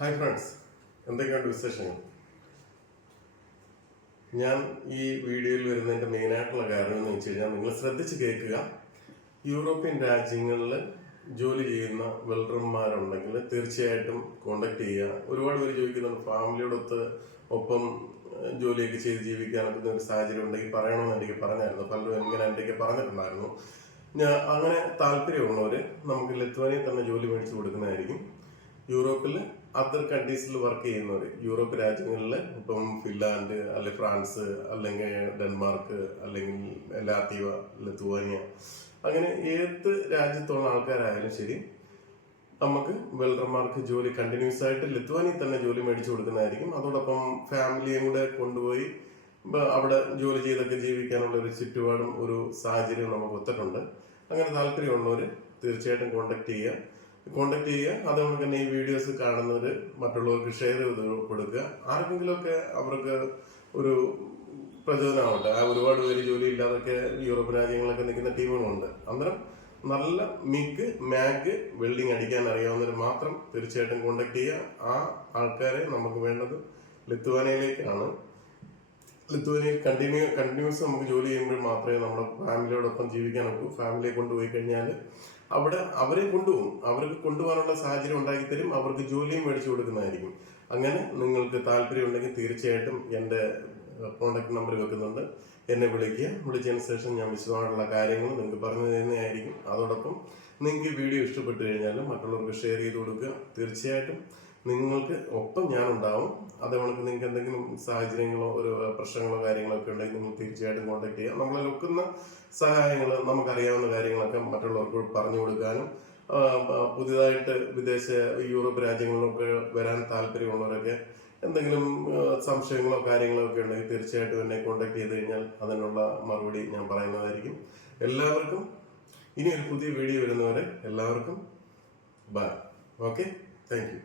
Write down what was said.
Hi friends, എന്തൊക്കെയുണ്ട് വിശേഷങ്ങൾ? ഞാൻ ഈ വീഡിയോയിൽ വരുന്നതിൻ്റെ മെയിനായിട്ടുള്ള കാരണം എന്ന് വെച്ച് കഴിഞ്ഞാൽ, നിങ്ങൾ ശ്രദ്ധിച്ച് കേൾക്കുക. യൂറോപ്യൻ രാജ്യങ്ങളിൽ ജോലി ചെയ്യുന്ന വെൽഡർമാരുണ്ടെങ്കിൽ തീർച്ചയായിട്ടും കോണ്ടാക്ട് ചെയ്യുക. ഒരുപാട് പേര് ചോദിക്കുന്നുണ്ട്, ഫാമിലിയോടൊത്ത് ഒപ്പം ജോലിയൊക്കെ ചെയ്ത് ജീവിക്കാനൊക്കെ ഒരു സാഹചര്യം ഉണ്ടെങ്കിൽ പറയണമെന്ന് എനിക്ക് പറഞ്ഞായിരുന്നു. പലരും ഇങ്ങനെ എന്റെയൊക്കെ പറഞ്ഞിട്ടുണ്ടായിരുന്നു. അങ്ങനെ താല്പര്യമുള്ളവർ നമുക്ക് ലിത്വാനിയയിൽ തന്നെ ജോലി മേടിച്ചു കൊടുക്കുന്നതായിരിക്കും. യൂറോപ്പിൽ അതർ കൺട്രീസിൽ വർക്ക് ചെയ്യുന്നവർ, യൂറോപ്പ് രാജ്യങ്ങളിൽ ഇപ്പം ഫിൻലാൻഡ് അല്ലെങ്കിൽ ഫ്രാൻസ് അല്ലെങ്കിൽ ഡെൻമാർക്ക് അല്ലെങ്കിൽ ലാത്വിയ, ലിത്വാനിയ, അങ്ങനെ ഏത് രാജ്യത്തുള്ള ആൾക്കാരായാലും ശരി, നമുക്ക് വെൽഡർമാർക്ക് ജോലി കണ്ടിന്യൂസ് ആയിട്ട് ലിത്വാനിയിൽ തന്നെ ജോലി മേടിച്ചു കൊടുക്കുന്നതായിരിക്കും. അതോടൊപ്പം ഫാമിലിയും കൂടെ കൊണ്ടുപോയി അവിടെ ജോലി ചെയ്തൊക്കെ ജീവിക്കാനുള്ള ഒരു ചുറ്റുപാടും ഒരു സാഹചര്യം നമുക്ക് ഒത്തിട്ടുണ്ട്. അങ്ങനെ താല്പര്യമുള്ളവർ തീർച്ചയായിട്ടും കോണ്ടാക്ട് ചെയ്യുക. അതുകൊണ്ട് തന്നെ ഈ വീഡിയോസ് കാണുന്നവർ മറ്റുള്ളവർക്ക് ഷെയർ ചെയ്ത് കൊടുക്കുക. ആർക്കെങ്കിലുമൊക്കെ അവർക്ക് ഒരു പ്രചോദനമാവട്ടെ. ഒരുപാട് പേര് ജോലി ഇല്ലാതൊക്കെ യൂറോപ്പ് രാജ്യങ്ങളൊക്കെ നിൽക്കുന്ന ടീമുകളുണ്ട്. അന്നേരം നല്ല മാഗ് വെൽഡിങ് അടിക്കാൻ അറിയാവുന്നവർ മാത്രം തീർച്ചയായിട്ടും കോണ്ടാക്ട് ചെയ്യുക. ആ ആൾക്കാരെ നമുക്ക് വേണ്ടത് ലിത്വാനിയയിലേക്കാണ്. ലിത്വാനിയയിൽ കണ്ടിന്യൂസ് നമുക്ക് ജോലി ചെയ്യുമ്പോൾ മാത്രമേ നമ്മുടെ ഫാമിലിയോടൊപ്പം ജീവിക്കാൻ ഒക്കൂ. ഫാമിലിയെ കൊണ്ടുപോയി കഴിഞ്ഞാൽ അവിടെ അവരെ കൊണ്ടുപോകും. അവർക്ക് കൊണ്ടുപോകാനുള്ള സാഹചര്യം ഉണ്ടാക്കി തരും. അവർക്ക് ജോലിയും മേടിച്ചു കൊടുക്കുന്നതായിരിക്കും. അങ്ങനെ നിങ്ങൾക്ക് താല്പര്യം ഉണ്ടെങ്കിൽ തീർച്ചയായിട്ടും എൻ്റെ കോണ്ടാക്ട് നമ്പർ വെക്കുന്നുണ്ട്. എന്നെ വിളിച്ചതിന് ശേഷം ഞാൻ വിശദമായിട്ടുള്ള കാര്യങ്ങൾ നിങ്ങൾക്ക് പറഞ്ഞു തരുന്നതായിരിക്കും. അതോടൊപ്പം നിങ്ങൾക്ക് വീഡിയോ ഇഷ്ടപ്പെട്ടു കഴിഞ്ഞാലും മറ്റുള്ളവർക്ക് ഷെയർ ചെയ്ത് കൊടുക്കുക. തീർച്ചയായിട്ടും നിങ്ങൾക്ക് ഒപ്പം ഞാനുണ്ടാവും. അതുകൊണ്ട് നിങ്ങൾക്ക് എന്തെങ്കിലും സാഹചര്യങ്ങളോ ഒരു പ്രശ്നങ്ങളോ കാര്യങ്ങളോ ഒക്കെ ഉണ്ടെങ്കിൽ നിങ്ങൾ തീർച്ചയായിട്ടും കോണ്ടാക്ട് ചെയ്യുക. നമ്മളെ ഒക്കുന്ന സഹായങ്ങൾ, നമുക്കറിയാവുന്ന കാര്യങ്ങളൊക്കെ മറ്റുള്ളവർക്ക് പറഞ്ഞു കൊടുക്കാനും, പുതിയതായിട്ട് യൂറോപ്പ് രാജ്യങ്ങളിലൊക്കെ വരാൻ താല്പര്യമുള്ളവരൊക്കെ എന്തെങ്കിലും സംശയങ്ങളോ കാര്യങ്ങളോ ഒക്കെ ഉണ്ടെങ്കിൽ തീർച്ചയായിട്ടും എന്നെ കോണ്ടാക്ട് ചെയ്ത് കഴിഞ്ഞാൽ അതിനുള്ള മറുപടി ഞാൻ പറയുന്നതായിരിക്കും. എല്ലാവർക്കും ഇനി ഒരു പുതിയ വീഡിയോ വരുന്നവരെ എല്ലാവർക്കും ബൈ. Okay, thank you.